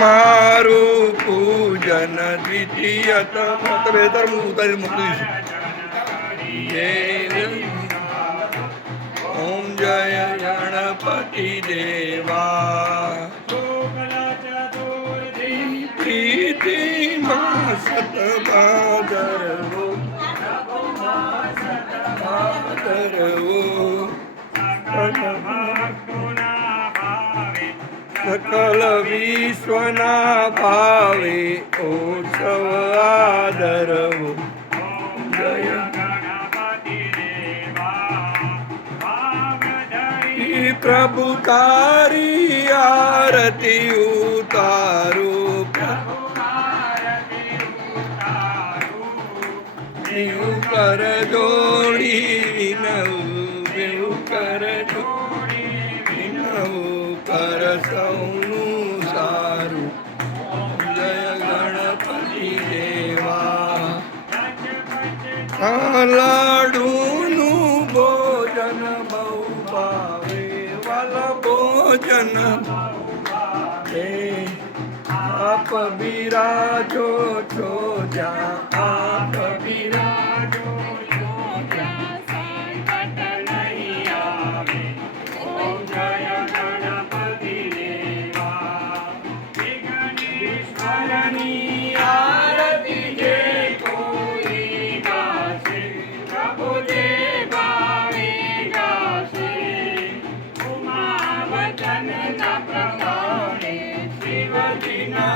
મારું પૂજન દ્વિતીય માત્ર બે હું ઉતારી મૂકી ઓમ જય ગણપતિ દેવા. પ્રીતિમાં સતબાદરવો સતબાદરવો સકલ વિશ્વના ભાવે ઉત્સવ આદરવો પ્રભુ તારી આરતી ઉતારો પ્રભુ કર જોડી વિનવું કર જોડી કર સૌનું સારું જય ગણપતિ દેવા લાડુનું ભોજન બહુ ભાવે વાલા ભોજન એ આપ બિરાજો છો જ્યાં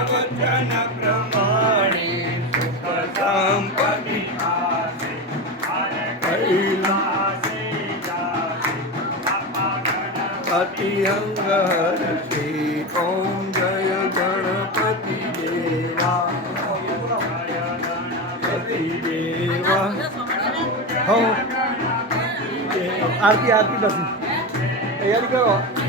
વચન પ્રમાણે સુખ સંપત્તિ અતિ અંગ હરશે ઓમ જય ગણપતિ દેવા. ગણપતિ દેવા. હો. આરતી આરતી પછી તૈયારી કરો.